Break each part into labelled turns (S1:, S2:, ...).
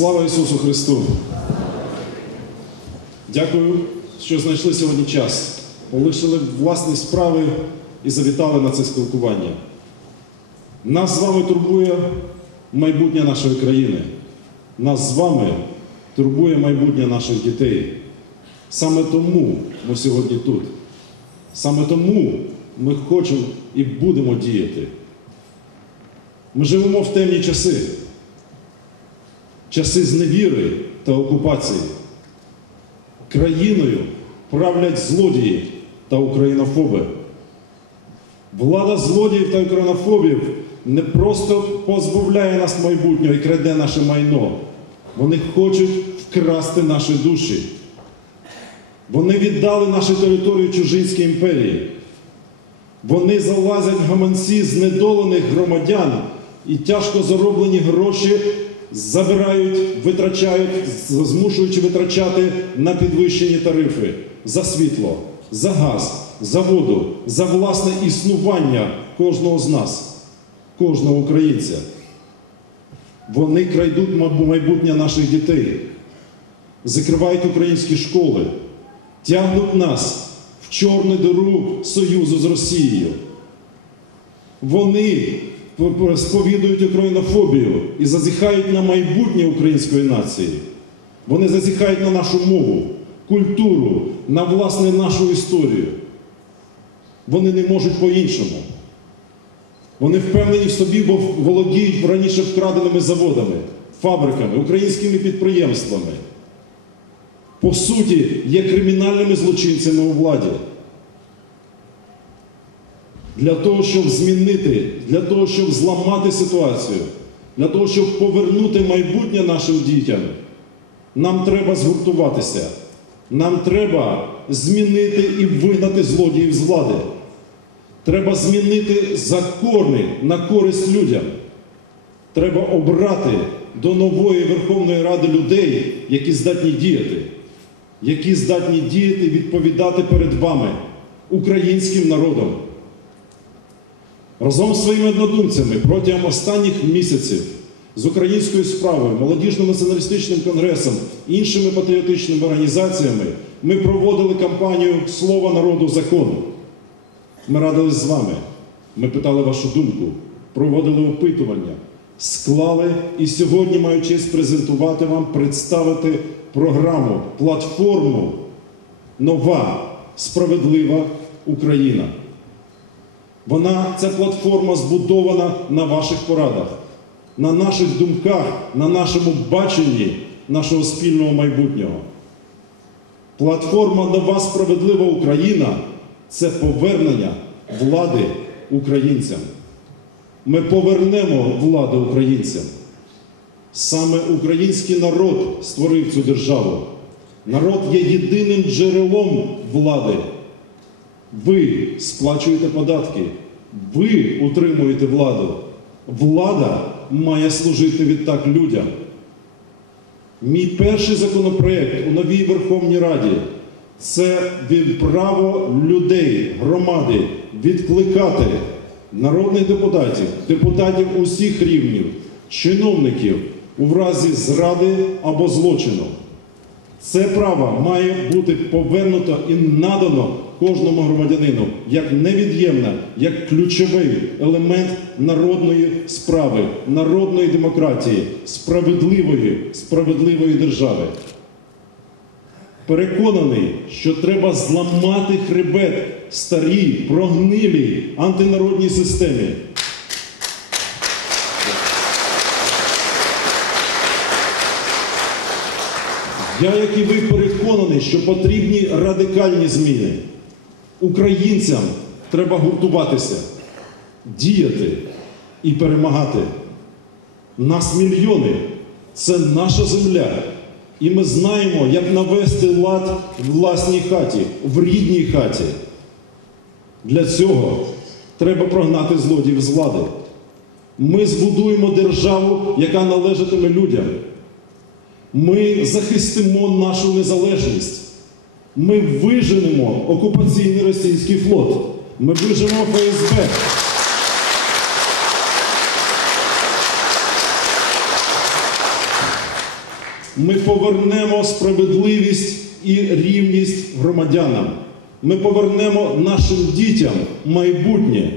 S1: Слава Ісусу Христу! Дякую, що знайшли сьогодні час, полишили власні справи і завітали на це спілкування. Нас з вами турбує майбутнє нашої країни. Нас з вами турбує майбутнє наших дітей. Саме тому ми сьогодні тут. Саме тому ми хочемо і будемо діяти. Ми живемо в темні часи, часи зневіри та окупації. Країною правлять злодії та українофоби. Влада злодіїв та українофобів не просто позбавляє нас майбутнього і краде наше майно. Вони хочуть вкрасти наші душі. Вони віддали нашу територію чужинській імперії. Вони залазять в гаманці знедолених громадян і тяжко зароблені гроші забирають, витрачають, змушуючи витрачати на підвищені тарифи за світло, за газ, за воду, за власне існування кожного з нас, кожного українця. Вони крайдуть майбутнє наших дітей, закривають українські школи, тягнуть нас в чорну диру Союзу з Росією. Вони сповідують українофобію і зазіхають на майбутнє української нації. Вони зазіхають на нашу мову, культуру, на власне нашу історію. Вони не можуть по-іншому. Вони впевнені в собі, бо володіють раніше вкраденими заводами, фабриками, українськими підприємствами. По суті, є кримінальними злочинцями у владі. Для того, щоб змінити, для того, щоб зламати ситуацію, для того, щоб повернути майбутнє нашим дітям, нам треба згуртуватися. Нам треба змінити і вигнати злодіїв з влади. Треба змінити закони на користь людям. Треба обрати до нової Верховної Ради людей, які здатні діяти, які здатні діяти відповідати перед вами, українським народом. Разом з своїми однодумцями протягом останніх місяців з українською справою, молодіжним націоналістичним конгресом, іншими патріотичними організаціями ми проводили кампанію Слово народу закону. Ми радились з вами, ми питали вашу думку, проводили опитування, склали і сьогодні маю честь презентувати вам, представити програму, платформу Нова справедлива Україна. Вона, ця платформа збудована на ваших порадах, на наших думках, на нашому баченні нашого спільного майбутнього. Платформа Нова справедлива Україна це повернення влади українцям. Ми повернемо владу українцям. Саме український народ створив цю державу. Народ є єдиним джерелом влади. Ви сплачуєте податки, ви утримуєте владу. Влада має служити відтак людям. Мій перший законопроект у новій Верховній Раді це право людей, громади відкликати народних депутатів, депутатів усіх рівнів, чиновників у разі зради або злочину. Це право має бути повернуто і надано кожному громадянину як невід'ємна, як ключовий елемент народної справи, народної демократії, справедливої, справедливої держави. Переконаний, що треба зламати хребет старій, прогнилій антинародній системі. Я, як і ви, переконаний, що потрібні радикальні зміни. Українцям треба гуртуватися, діяти і перемагати. Нас мільйони, це наша земля. І ми знаємо, як навести лад в власній хаті, в рідній хаті. Для цього треба прогнати злодіїв з влади. Ми збудуємо державу, яка належатиме людям. Ми захистимо нашу незалежність. Ми виженемо окупаційний російський флот. Ми виженемо ФСБ. Ми повернемо справедливість і рівність громадянам. Ми повернемо нашим дітям майбутнє.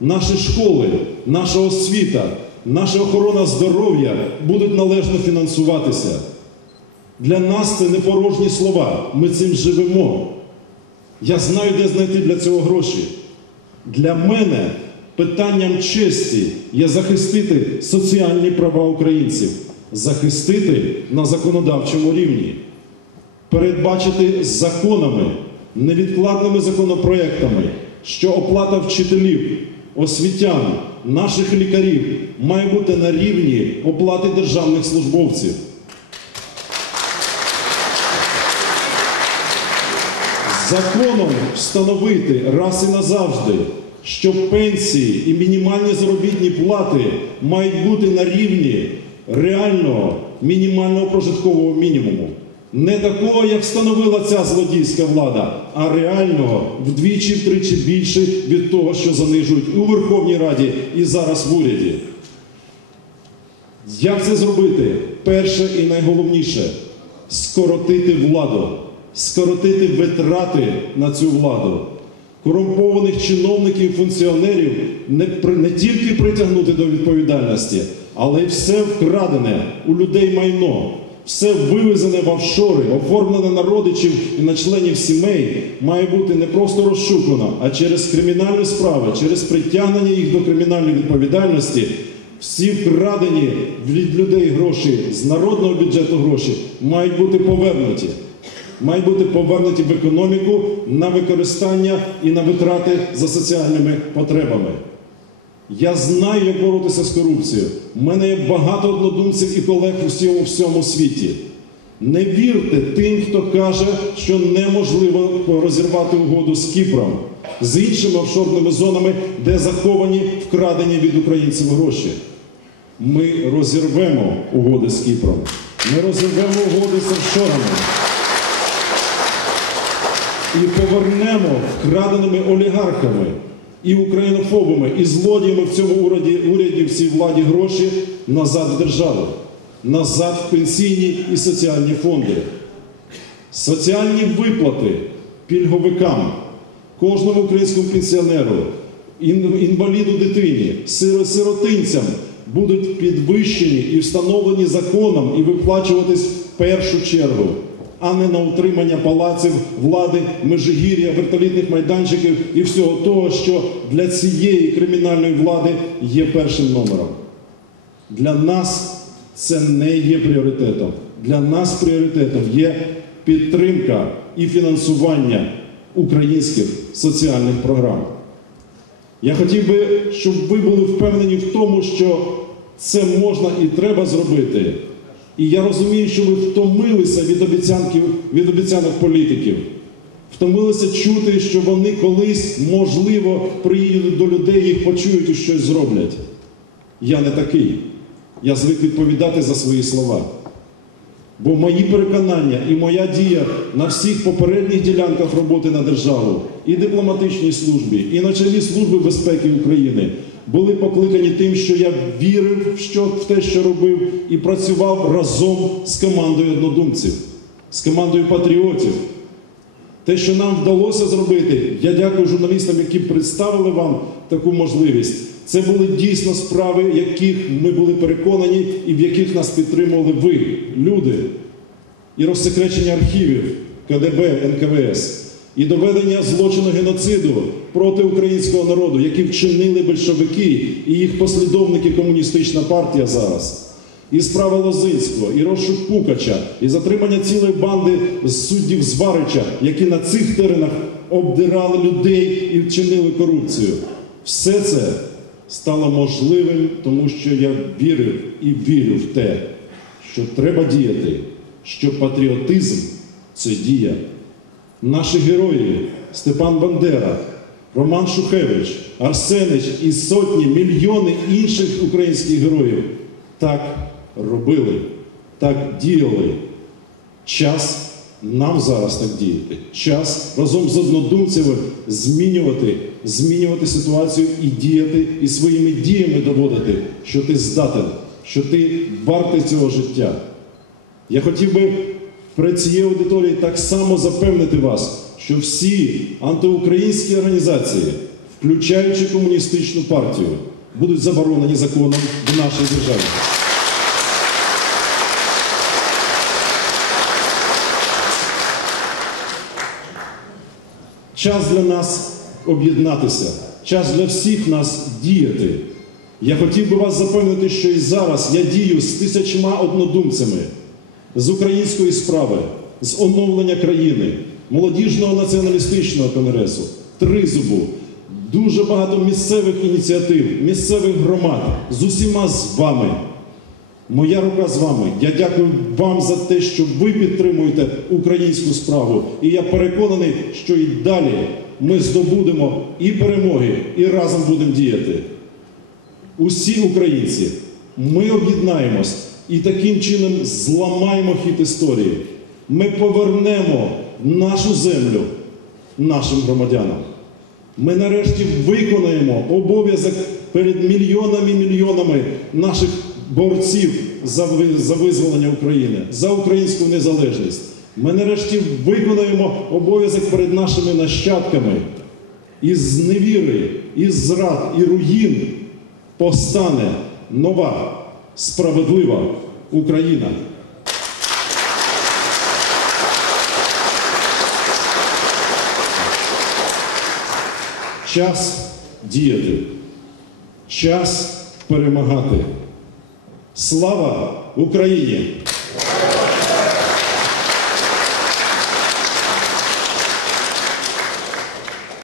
S1: Наші школи, наша освіта, наша охорона здоров'я будуть належно фінансуватися. Для нас це не порожні слова. Ми цим живемо. Я знаю, де знайти для цього гроші. Для мене питанням честі є захистити соціальні права українців, захистити на законодавчому рівні, передбачити законами, невідкладними законопроектами, що оплата вчителів, освітян, наших лікарів має бути на рівні оплати державних службовців. Законом встановити раз і назавжди, що пенсії і мінімальні заробітні плати мають бути на рівні реального мінімального прожиткового мінімуму. Не такого, як встановила ця злодійська влада, а реального вдвічі-втричі більше від того, що занижують у Верховній Раді, і зараз в уряді. Як це зробити? Перше і найголовніше скоротити владу, скоротити витрати на цю владу. Корумпованих чиновників, функціонерів не, не тільки притягнути до відповідальності, але й все вкрадене у людей майно, все вивезене в офшори, оформлене на родичів і на членів сімей, має бути не просто розшукано, а через кримінальні справи, через притягнення їх до кримінальної відповідальності. Всі вкрадені від людей гроші з народного бюджету гроші мають бути повернуті. Мають бути повернуті в економіку на використання і на витрати за соціальними потребами. Я знаю, як боротися з корупцією. У мене є багато однодумців і колег у всьому, всьому світі. Не вірте тим, хто каже, що неможливо розірвати угоду з Кіпром, з іншими офшорними зонами, де заховані вкрадені від українців гроші. Ми розірвемо угоди з Кіпром. Ми розірвемо угоди з офшорами. І повернемо вкраденими олігархами і українофобами, і злодіями в цьому уряді, уряді в цій владі гроші назад в державу, назад в пенсійні і соціальні фонди. Соціальні виплати пільговикам, кожному українському пенсіонеру, інваліду дитині, сиротинцям будуть підвищені і встановлені законом і виплачуватись в першу чергу, а не на утримання палаців влади, межигір'я, вертолітних майданчиків і всього того, що для цієї кримінальної влади є першим номером. Для нас це не є пріоритетом. Для нас пріоритетом є підтримка і фінансування українських соціальних програм. Я хотів би, щоб ви були впевнені в тому, що це можна і треба зробити. І я розумію, що ви втомилися від обіцянків, від обіцянок політиків. Втомилися чути, що вони колись, можливо, приїдуть до людей, їх почують і щось зроблять. Я не такий. Я звик відповідати за свої слова. Бо мої переконання і моя дія на всіх попередніх ділянках роботи на державу, і дипломатичній службі, і на чолі Служби безпеки України були покликані тим, що я вірив що, в те, що робив, і працював разом з командою однодумців, з командою патріотів. Те, що нам вдалося зробити, я дякую журналістам, які представили вам таку можливість. Це були дійсно справи, яких ми були переконані і в яких нас підтримували ви, люди, і розсекречення архівів КДБ, НКВС, і доведення злочину геноциду проти українського народу, які вчинили большевики і їх послідовники комуністична партія зараз. І справа Лозинського, і розшук Пукача, і затримання цілої банди суддів Зварича, які на цих теренах обдирали людей і вчинили корупцію. Все це стало можливим, тому що я вірив і вірю в те, що треба діяти, що патріотизм це дія. Наші герої Степан Бандера, Роман Шухевич, Арсенич і сотні, мільйони інших українських героїв так робили, так діяли. Час нам зараз так діяти. Час разом з однодумцями змінювати, змінювати ситуацію і діяти, і своїми діями доводити, що ти здатен, що ти вартий цього життя. Я хотів би при цій аудиторії так само запевнити вас, що всі антиукраїнські організації, включаючи комуністичну партію, будуть заборонені законом в нашій державі. Час для нас об'єднатися, час для всіх нас діяти. Я хотів би вас запевнити, що і зараз я дію з тисячма однодумцями з української справи, з оновлення країни, молодіжного націоналістичного конгресу, тризубу, дуже багато місцевих ініціатив, місцевих громад з усіма з вами. Моя рука з вами. Я дякую вам за те, що ви підтримуєте українську справу. І я переконаний, що і далі ми здобудемо і перемоги, і разом будемо діяти. Усі українці, ми об'єднаємось і таким чином зламаємо хід історії. Ми повернемо нашу землю нашим громадянам. Ми нарешті виконаємо обов'язок перед мільйонами і мільйонами наших борців за, визволення України, за українську незалежність. Ми нарешті виконаємо обов'язок перед нашими нащадками. Із невіри, із зрад і руїн постане нова справедлива Україна. Час діяти, час перемагати. Слава Україні!